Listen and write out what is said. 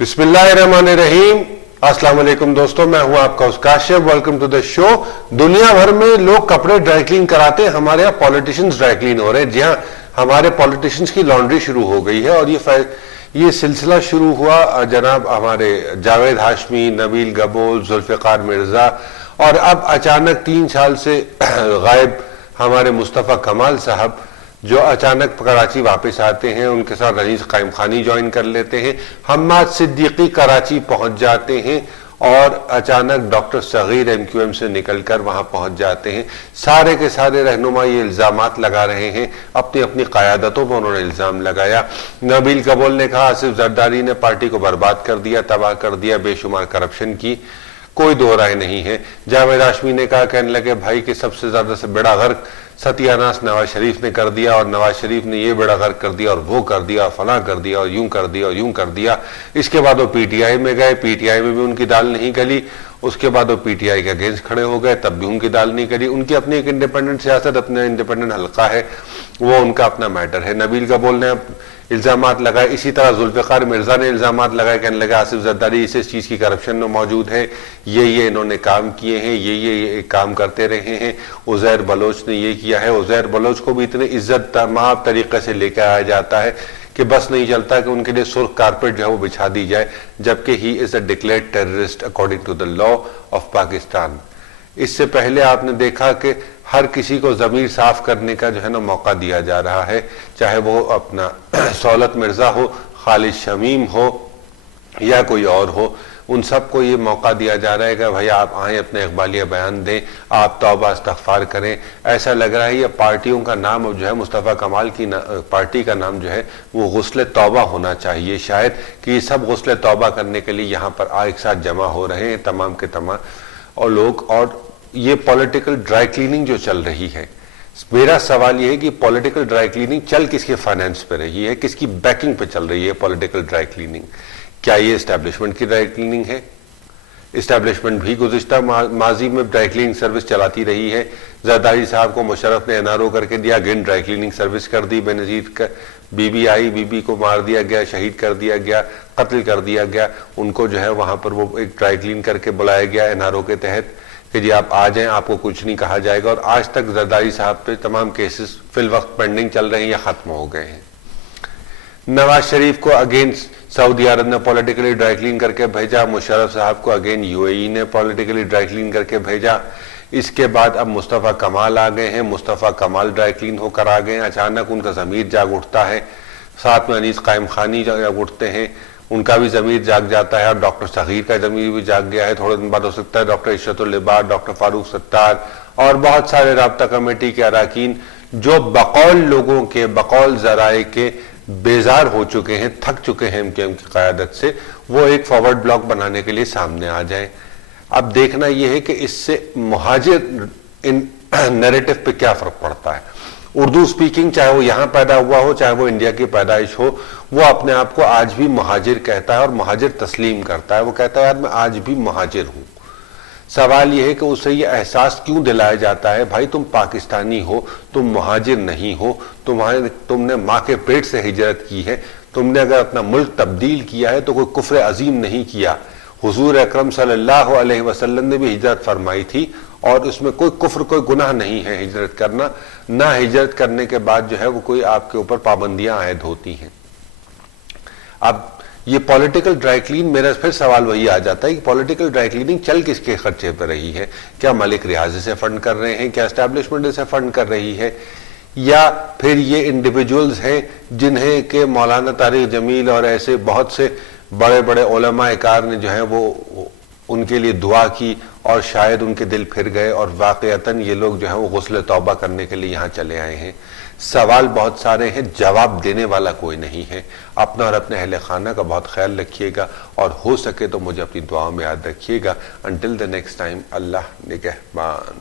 बिस्मिल्लाहिर्रहमानिर्रहीम। अस्सलाम वालेकुम दोस्तों, मैं हूं आपका Kashif. Welcome to the show. दुनिया भर में लोग कपड़े ड्राई क्लीन कराते हैं, हमारे यहाँ पॉलिटिशियंस ड्राई क्लीन हो रहे हैं। जी हाँ, हमारे पॉलिटिशियंस की लॉन्ड्री शुरू हो गई है और ये सिलसिला शुरू हुआ जनाब हमारे जावेद हाशमी, नबील गबोल, जुल्फिकार मिर्जा और अब अचानक 3 साल से गायब हमारे मुस्तफ़ा कमाल साहब जो अचानक कराची वापस आते हैं, उनके साथ रईस कायम खानी ज्वाइन कर लेते हैं। हम्माद सिद्दीकी कराची पहुंच जाते हैं और अचानक डॉक्टर सगीर एमक्यूएम से निकलकर वहां पहुंच जाते हैं। सारे के सारे रहनुमा ये इल्जामात लगा रहे हैं, अपनी अपनी क़यादतों पर उन्होंने इल्जाम लगाया। नबील कबूल ने कहा आसिफ जरदारी ने पार्टी को बर्बाद कर दिया, तबाह कर दिया, बेशुमार करप्शन की, कोई दो राय नहीं है। जावेद हाशमी ने कहा, कहने लगे भाई कि सबसे ज्यादा से बड़ा गर्क सत्यानाश नवाज शरीफ ने कर दिया और नवाज शरीफ ने ये बड़ा गर्क कर दिया और वो कर दिया और फलां कर दिया और यूं कर दिया और यूं कर दिया। इसके बाद वो पीटीआई में गए, पीटीआई में भी उनकी दाल नहीं गली। उसके बाद वो पीटीआई के अगेंस्ट खड़े हो गए, तब भी उनकी दाल नहीं गली। उनकी अपनी एक इंडिपेंडेंट सियासत, अपना इंडिपेंडेंट हल्का है, वो उनका अपना मैटर है। नबील कबूल ने इल्जामात लगाए, इसी तरह जुल्फिकार मिर्जा ने इल्जामात लगाए, कहने लगे आसिफ जरदारी इस चीज की करप्शन में मौजूद है, ये इन्होंने काम किए हैं, ये काम करते रहे हैं। उजैर बलोच ने ये किया है। उजैर बलोच को भी इतने इज्जत तमाम तरीके से लेकर आया जाता है कि बस नहीं चलता कि उनके लिए सुर्ख कारपेट जो है वो बिछा दी जाए, जबकि he is a declared terrorist according to the law of Pakistan. इससे पहले आपने देखा कि हर किसी को जमीर साफ करने का जो है ना मौका दिया जा रहा है, चाहे वो अपना सौलत मिर्जा हो, खालिद शमीम हो या कोई और हो, उन सबको ये मौका दिया जा रहा है कि भाई आप आए, अपने इकबालिया बयान दें, आप तौबा इस्तग़फ़ार करें। ऐसा लग रहा है ये पार्टियों का नाम जो है, मुस्तफ़ा कमाल की पार्टी का नाम जो है वो गुस्ल तौबा होना चाहिए शायद, कि ये सब गुस्ल तौबा करने के लिए यहाँ पर एक साथ जमा हो रहे हैं तमाम के तमाम और लोग। और ये पॉलिटिकल ड्राई क्लीनिंग जो चल रही है, मेरा सवाल ये है कि पॉलिटिकल ड्राई क्लीनिंग चल किसके फाइनेंस पे रही है, किसकी बैकिंग पे चल रही है पॉलिटिकल ड्राई क्लीनिंग? क्या ये एस्टैब्लिशमेंट की ड्राई क्लीनिंग है? एस्टैब्लिशमेंट भी गुज़िश्ता माजी में ड्राई क्लीनिंग सर्विस चलाती रही है। जरदारी साहब को मुशर्रफ ने एनआरओ करके दिया, अगेन ड्राई क्लीनिंग सर्विस कर दी। बेनज़ीर का बीबी आई, बीबी को मार दिया गया, शहीद कर दिया गया, कत्ल कर दिया गया। उनको जो है वहां पर वो एक ड्राई क्लीन करके बुलाया गया एनआरओ के तहत कि जी आप आ जाएं, आपको कुछ नहीं कहा जाएगा। और आज तक जरदारी साहब पे तमाम केसेस फिल वक्त पेंडिंग चल रहे हैं या खत्म हो गए हैं। नवाज शरीफ को अगेंस्ट सऊदी अरब ने पॉलिटिकली ड्राई क्लीन करके भेजा, मुशर्रफ साहब को अगेन यूएई ने पॉलिटिकली ड्राई क्लीन करके भेजा। इसके बाद अब मुस्तफ़ा कमाल आ गए हैं, मुस्तफ़ा कमाल ड्राई क्लीन होकर आ गए हैं। अचानक उनका ज़मीर जाग उठता है, साथ में रईस कायम खानी जाग उठते हैं, उनका भी ज़मीर जाग जाता है और डॉक्टर सगीर का ज़मीर भी जाग गया है। थोड़े दिन बाद हो सकता है डॉक्टर इशरतुल लिबास, डॉक्टर फारूक सत्तार और बहुत सारे राब्ता कमेटी के अरकान जो बकौल लोगों के, बकौल ज़राए के बेजार हो चुके हैं, थक चुके हैं एमक्यूएम की क़यादत से, वो एक फॉरवर्ड ब्लॉक बनाने के लिए सामने आ जाएं। अब देखना यह है कि इससे मुहाजिर इन नैरेटिव पे क्या फर्क पड़ता है। उर्दू स्पीकिंग, चाहे वो यहां पैदा हुआ हो, चाहे वो इंडिया की पैदाइश हो, वो अपने आप को आज भी मुहाजिर कहता है और मुहाजिर तस्लीम करता है। वो कहता है यार मैं आज भी मुहाजिर हूं। सवाल यह है कि उसे ये एहसास क्यों दिलाया जाता है, भाई तुम पाकिस्तानी हो, तुम मुहाजिर नहीं हो, तुमने माँ के पेट से हिजरत की है, तुमने अगर अपना मुल्क तब्दील किया है तो कोई कुफ्र अजीम नहीं किया। हुजूर अकरम सल्लल्लाहु अलैहि वसल्लम ने भी हिजरत फरमाई थी और उसमें कोई कुफ्र, कोई गुनाह नहीं है हिजरत करना। ना हिजरत करने के बाद जो है वो कोई आपके ऊपर पाबंदियां आयद होती हैं। अब ये पॉलिटिकल ड्राई क्लीन, मेरा फिर सवाल वही आ जाता है कि पॉलिटिकल ड्राई क्लीनिंग चल किसके खर्चे पर रही है? क्या मलिक रियाज से फंड कर रहे हैं, क्या एस्टैब्लिशमेंट से फंड कर रही है, या फिर ये इंडिविजुअल्स हैं जिन्हें के मौलाना तारिक जमील और ऐसे बहुत से बड़े बड़े उलमा कार ने जो है वो उनके लिए दुआ की और शायद उनके दिल फिर गए और वाकईतन ये लोग जो है वो गुस्ल तौबा करने के लिए यहाँ चले आए हैं। सवाल बहुत सारे हैं, जवाब देने वाला कोई नहीं है। अपना और अपने अहले खाना का बहुत ख्याल रखिएगा और हो सके तो मुझे अपनी दुआओं में याद रखिएगा। अंटिल द नेक्स्ट टाइम, अल्लाह निगहबान।